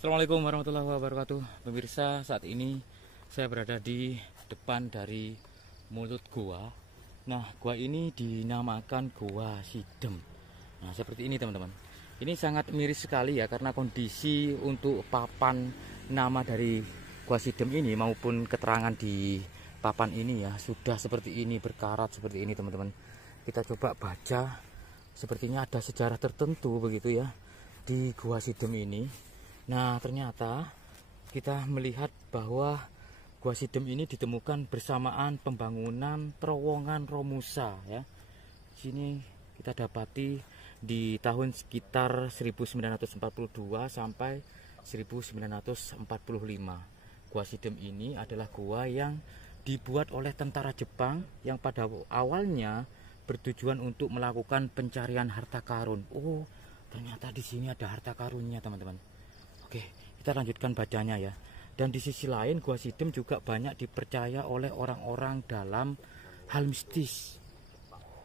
Assalamualaikum warahmatullahi wabarakatuh. Pemirsa, saat ini saya berada di depan dari mulut gua. Nah, gua ini dinamakan Gua Sidem. Nah, seperti ini teman-teman. Ini sangat miris sekali ya, karena kondisi untuk papan nama dari Gua Sidem ini maupun keterangan di papan ini ya sudah seperti ini, berkarat seperti ini teman-teman. Kita coba baca. Sepertinya ada sejarah tertentu begitu ya di Gua Sidem ini. Nah, ternyata kita melihat bahwa Gua Sidem ini ditemukan bersamaan pembangunan terowongan Romusa ya. Sini kita dapati di tahun sekitar 1942 sampai 1945. Gua Sidem ini adalah gua yang dibuat oleh tentara Jepang yang pada awalnya bertujuan untuk melakukan pencarian harta karun. Oh, ternyata di sini ada harta karunnya, teman-teman. Oke, kita lanjutkan bacanya ya. Dan di sisi lain, Gua Sidem juga banyak dipercaya oleh orang-orang dalam hal mistis.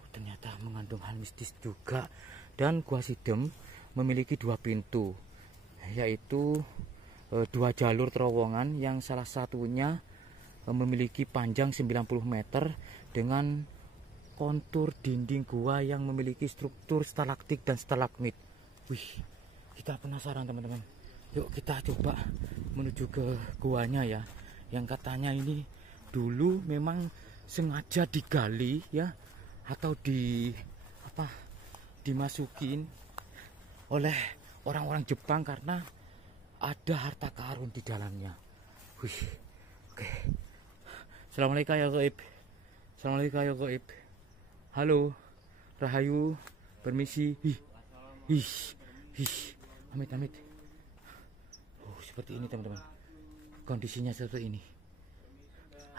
Ternyata mengandung hal mistis juga. Dan Gua Sidem memiliki dua pintu, yaitu dua jalur terowongan yang salah satunya memiliki panjang 90 meter dengan kontur dinding gua yang memiliki struktur stalaktit dan stalagmit. Wih, kita penasaran teman-teman. Yuk kita coba menuju ke guanya ya. Yang katanya ini dulu memang sengaja digali ya, atau dimasukin oleh orang-orang Jepang karena ada harta karun di dalamnya. Wih, oke. Assalamualaikum ya goib. Assalamualaikum ya goib. Halo, Rahayu, permisi. Amit. Oh, seperti ini teman-teman. Kondisinya seperti ini.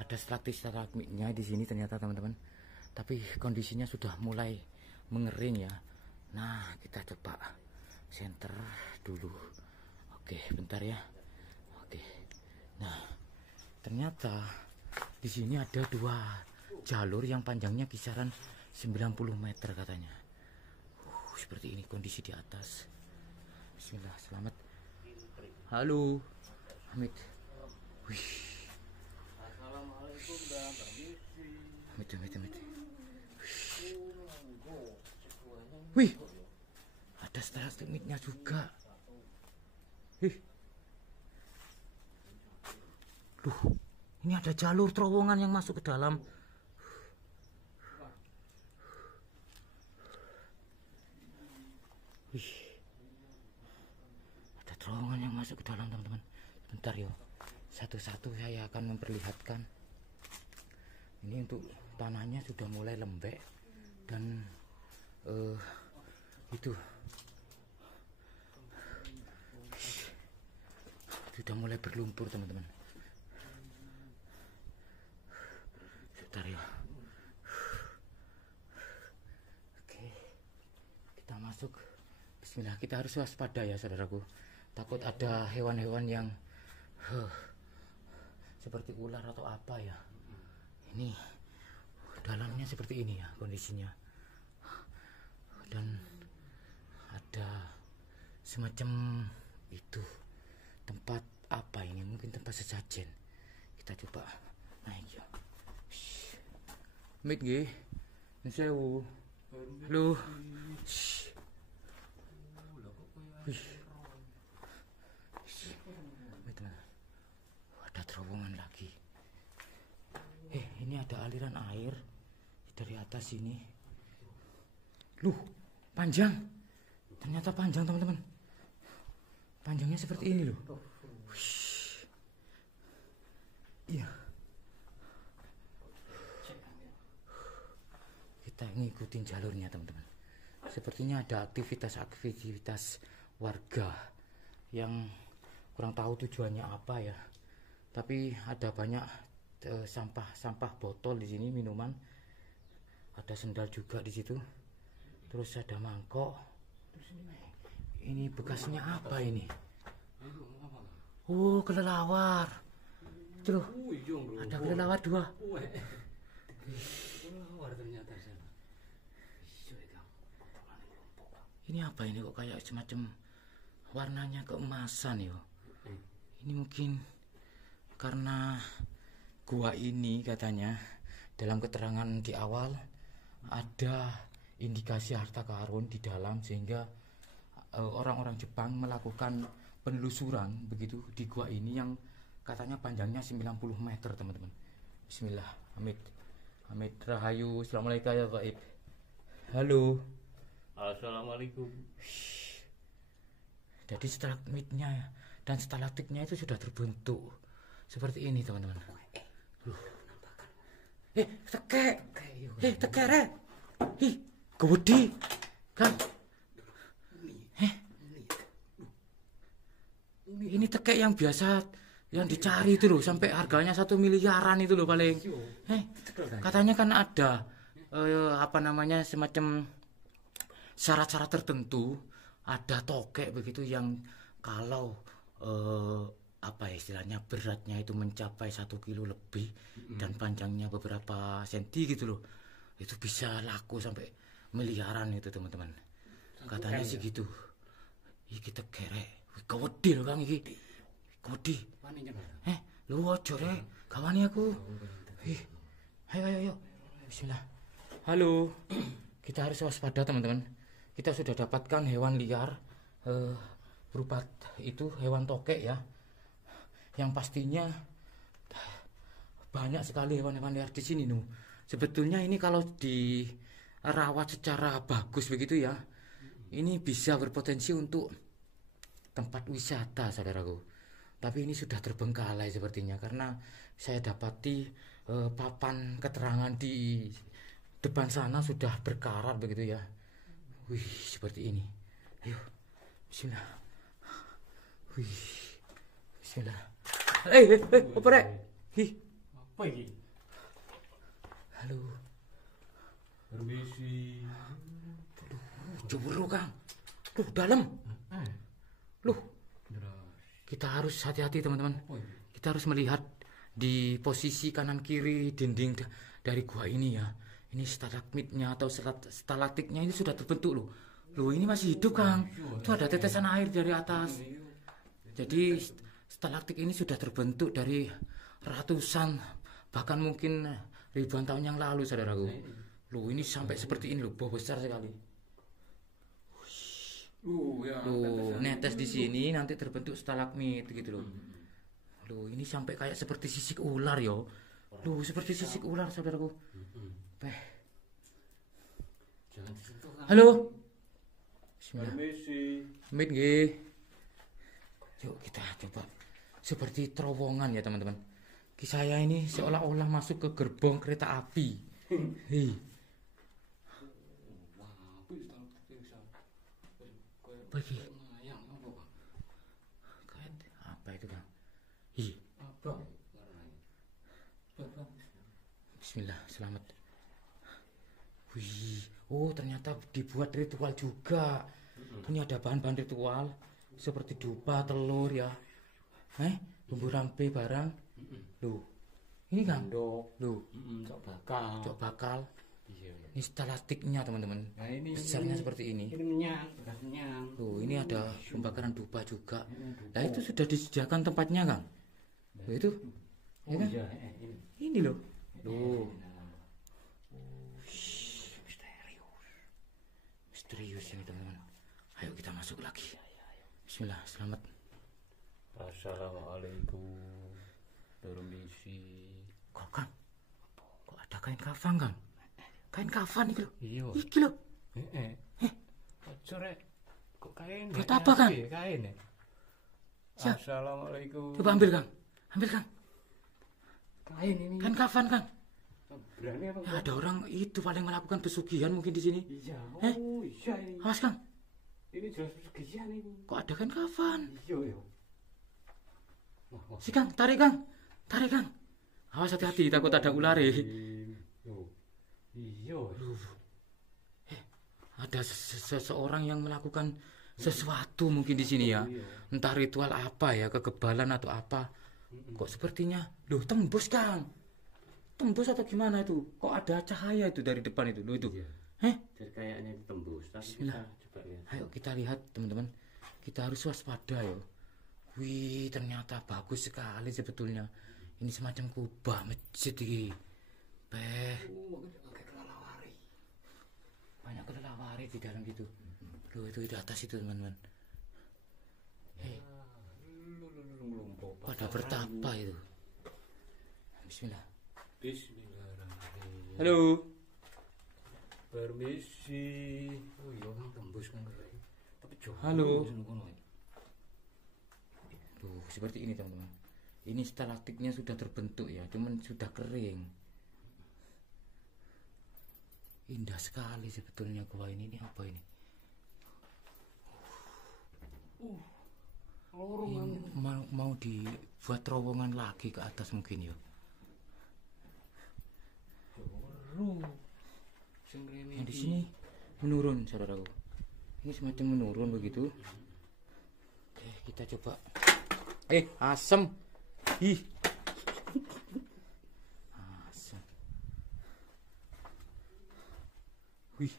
Ada stalagmitnya di sini ternyata teman-teman. Tapi kondisinya sudah mulai mengering ya. Nah, kita coba center dulu. Oke, bentar ya. Oke. Nah, ternyata di sini ada dua jalur yang panjangnya kisaran 90 meter katanya. Seperti ini kondisi di atas. Bismillah, selamat. Halo, Amit. Wih. Assalamualaikum dan permisi. Amit. Wih. Ada stalagmitnya juga. Duh, ini ada jalur terowongan yang masuk ke dalam. Wih. Ada terowongan yang masuk ke dalam teman-teman. Bentar yo, satu-satu saya akan memperlihatkan. Ini untuk tanahnya sudah mulai lembek dan itu sudah mulai berlumpur teman-teman. Bentar ya. Oke, kita masuk. Bismillah, kita harus waspada ya saudaraku. Takut ada hewan-hewan yang seperti ular atau apa ya. Ini dalamnya seperti ini ya kondisinya. Dan ada semacam itu tempat apa ini, mungkin tempat sesajen. Kita coba naik ya. Mit nggih. Sewu. Halo. Wih. Ada terowongan lagi. Ini ada aliran air dari atas ini. Loh, panjang. Ternyata panjang teman-teman. Panjangnya seperti ini loh. Iya. Kita ngikutin jalurnya teman-teman. Sepertinya ada aktivitas warga yang kurang tahu tujuannya apa ya. Tapi ada banyak sampah botol di sini, minuman. Ada sendal juga di situ. Terus ada mangkok. Ini bekasnya apa ini? Oh, kelelawar. Itu loh. Ada kelelawar dua. Kelelawar ternyata sana. Ini apa ini kok kayak semacam warnanya keemasan ya. Ini mungkin karena gua ini katanya dalam keterangan di awal ada indikasi harta karun di dalam, sehingga orang-orang Jepang melakukan penelusuran begitu di gua ini yang katanya panjangnya 90 meter teman-teman. Bismillah. Amit Rahayu. Assalamualaikum ya Baib. Halo. Assalamualaikum. Jadi stalagmitnya dan stalaktiknya itu sudah terbentuk seperti ini teman-teman. Tekek. Tekek re. Gede kan. Ini tekek yang biasa yang dicari itu loh, sampai harganya 1 miliaran itu loh paling. Katanya kan ada semacam syarat-syarat tertentu, ada tokek begitu yang kalau istilahnya beratnya itu mencapai 1 kilo lebih dan panjangnya beberapa senti gitu loh, itu bisa laku sampai miliaran itu teman-teman. Katanya sih gitu. Iki tekek gede lho Kang iki. Gede. Lu ojo rek, gawani aku. Ayo. Bismillah. Halo. Kita harus waspada teman-teman. Kita sudah dapatkan hewan liar berupa itu hewan tokek ya. Yang pastinya banyak sekali hewan-hewan liar di sini nu. Sebetulnya ini kalau dirawat secara bagus begitu ya, ini bisa berpotensi untuk tempat wisata saudaraku. Tapi ini sudah terbengkalai sepertinya, karena saya dapati papan keterangan di depan sana sudah berkarat begitu ya. Wih, seperti ini. Ayo, bismillah. Wih, bismillah. Apa rek? Apa ini? Halo. Permisi. Jeburu Kang. Dalam. Loh. Kita harus hati-hati teman-teman. Kita harus melihat di posisi kanan kiri dinding dari gua ini ya. Ini stalagmitnya atau stalaktiknya ini sudah terbentuk loh. Loh ini masih hidup Kang. Itu ada tetesan air dari atas. Jadi stalaktik ini sudah terbentuk dari ratusan bahkan mungkin ribuan tahun yang lalu saudaraku. Loh ini sampai seperti ini loh, besar sekali. Loh, netes di sini nanti terbentuk stalagmit gitu loh. Loh, ini sampai kayak seperti sisik ular yo. Loh, seperti sisik ular saudaraku. Halo. Permisi. Amit nggih. Yuk kita coba seperti terowongan ya teman-teman. Saya ini seolah-olah masuk ke gerbong kereta api. Bagi apa itu Kang? Bismillah, selamat. Wih, oh ternyata dibuat ritual juga. Ini ada bahan-bahan ritual seperti dupa, telur ya, bumbu rampe barang. Loh, ini Kang? Loh, cok bakal. Ini stalaktiknya teman-teman. Nah, ini besarnya seperti ini. Ini menyang, bekas menyang. Loh, ini ada pembakaran dupa juga. Nah, itu sudah disediakan tempatnya, Kang. Loh, itu. Ya kan? Ini loh. Loh. Misterius ini, teman-teman. Ayo kita masuk lagi. Bismillah, selamat. Assalamualaikum. Permisi. Kok Kang? Kok ada kain kafan, Kang? Kain kafan iki lho. Iya. Iki lho. Ojo rek. Kok kain? Buat apa, Kang? Kain ya. Siap. Assalamualaikum. Coba ambil, Kang. Ambil, Kang. Kain ini. Kain kafan, Kang. Berani apa? Ya, ada orang itu paling melakukan pesugihan mungkin di sini. Iya. Oh, iya ini. Awas, Kang. Ini jelas pesugihan ini. Kok ada kain kafan? Iya. Si Kang, tarik, Kang. Tarik, Kang. Awas, hati-hati, takut ada ular. Iya. Ada seseorang yang melakukan sesuatu mungkin di sini ya. Entah ritual apa ya, kekebalan atau apa. Kok sepertinya, loh tembus Kang. Tembus atau gimana itu? Kok ada cahaya itu dari depan itu? Loh itu. Jadi kayaknya tembus. Tapi Bismillah. kita coba ya. Ayo kita lihat teman-teman. Kita harus waspada ya. Wih, ternyata bagus sekali sebetulnya. Ini semacam kubah masjid ini. Banyak kelelawar di dalam gitu. Tuh, itu di atas itu teman-teman. Hei, pada bertapa itu. Bismillah. Bismillahirrahmanirrahim. Halo. Permisi. Oh iya, orang tembus kan kayak. Tapi jauh. Halo. Tuh, seperti ini teman-teman. Ini stalaktiknya sudah terbentuk ya, cuman sudah kering. Indah sekali sebetulnya gua ini. Ini apa ini? Ini mau dibuat terowongan lagi ke atas mungkin ya. Yang di sini menurun, saudaraku. Ini semacam menurun begitu. Oke, kita coba. Asem. Ih. Asem. Wih.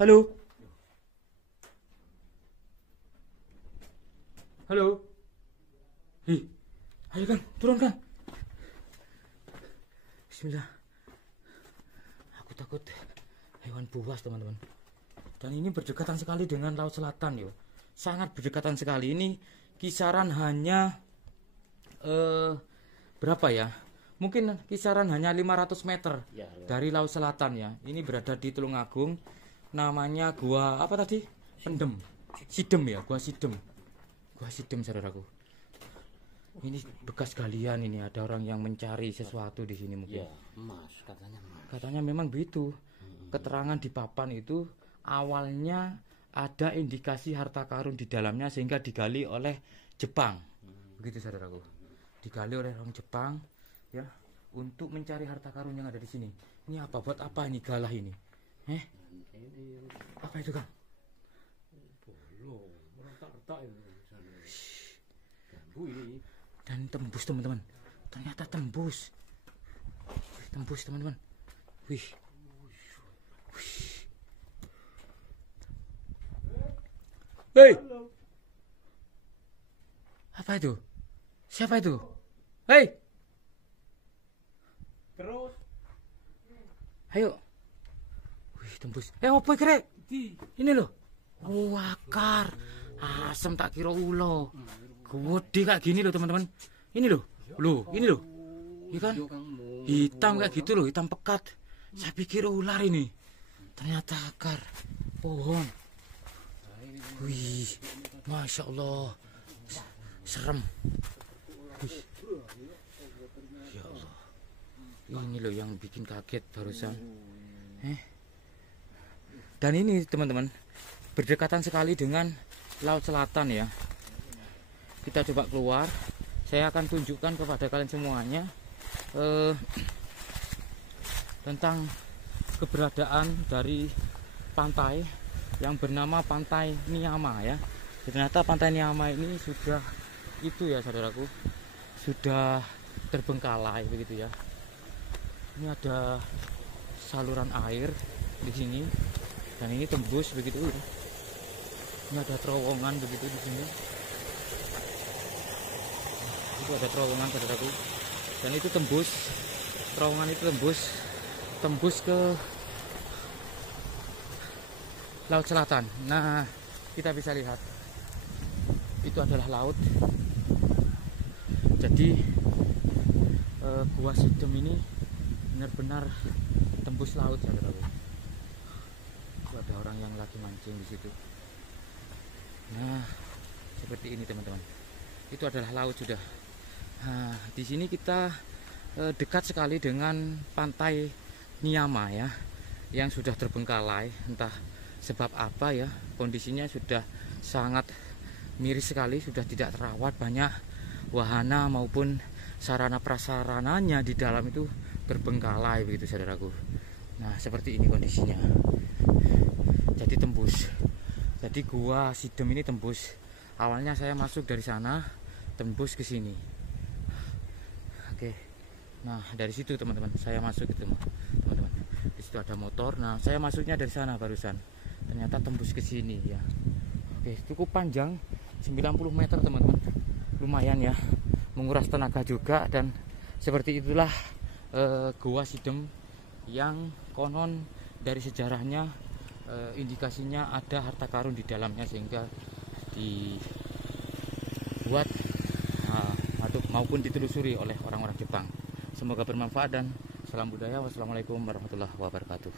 Halo. Halo. Ih. Ayo kan, turun kan. Bismillah. Aku takut hewan buas teman-teman. Dan ini berdekatan sekali dengan laut selatan yo. Sangat berdekatan sekali. Ini kisaran hanya berapa ya? Mungkin kisaran hanya 500 meter dari laut selatan ya. Ini berada di Tulungagung. Namanya gua apa tadi? Pendem. Sidem ya, gua Sidem. Gua Sidem saudaraku. Ini bekas galian ini, ada orang yang mencari sesuatu di sini mungkin. Ya, emas katanya emas. Katanya memang begitu. Keterangan di papan itu awalnya ada indikasi harta karun di dalamnya sehingga digali oleh Jepang. Begitu saudaraku. Digali oleh orang Jepang ya untuk mencari harta karun yang ada di sini. Ini apa? Buat apa ini galah ini? Apa itu, Kang? Bolong, retak-retak ini. Bambu ini. Dan tembus teman-teman. Ternyata tembus. Tembus teman-teman. Wih. Hei. Apa itu? Siapa itu? Hei. Terus. Ayo. Wih, tembus. Apa kira? Ini loh. Oh, akar. Asem tak kira ulo. Gede kayak gini loh teman-teman. Ini loh. Loh, ini loh. Iya kan? Hitam kayak gitu loh, hitam pekat. Saya pikir ular ini. Ternyata akar pohon. Wih, Masya Allah. Serem. Wih. Ya Allah. Ini loh yang bikin kaget barusan. Dan ini teman-teman berdekatan sekali dengan laut selatan ya. Kita coba keluar. Saya akan tunjukkan kepada kalian semuanya tentang keberadaan dari pantai yang bernama Pantai Niyama ya. Ternyata Pantai Niyama ini sudah itu ya saudaraku, sudah terbengkalai begitu ya. Ini ada saluran air di sini dan ini tembus begitu. Ini ada terowongan begitu di sini. Itu ada terowongan saudaraku. Dan itu tembus. Terowongan itu tembus ke laut selatan. Nah, kita bisa lihat. Itu adalah laut. Jadi Gua Sidem ini benar-benar tembus laut saudaraku. Itu ada orang yang lagi mancing di situ. Nah, seperti ini teman-teman. Itu adalah laut sudah. Nah, di sini kita dekat sekali dengan Pantai Niyama ya, yang sudah terbengkalai, entah sebab apa ya, kondisinya sudah sangat miris sekali, sudah tidak terawat, banyak wahana maupun sarana prasarananya di dalam itu terbengkalai begitu saudaraku. Nah, seperti ini kondisinya. Jadi tembus. Jadi Gua Sidem ini tembus. Awalnya saya masuk dari sana, tembus ke sini. Oke. Nah, dari situ teman-teman, saya masuk itu teman-teman. Di situ ada motor. Nah, saya masuknya dari sana barusan. ternyata tembus ke sini ya. Oke, cukup panjang 90 meter teman-teman, lumayan ya, menguras tenaga juga. Dan seperti itulah Goa Sidem yang konon dari sejarahnya indikasinya ada harta karun di dalamnya, sehingga dibuat maupun ditelusuri oleh orang-orang Jepang. Semoga bermanfaat dan salam budaya. Wassalamualaikum warahmatullahi wabarakatuh.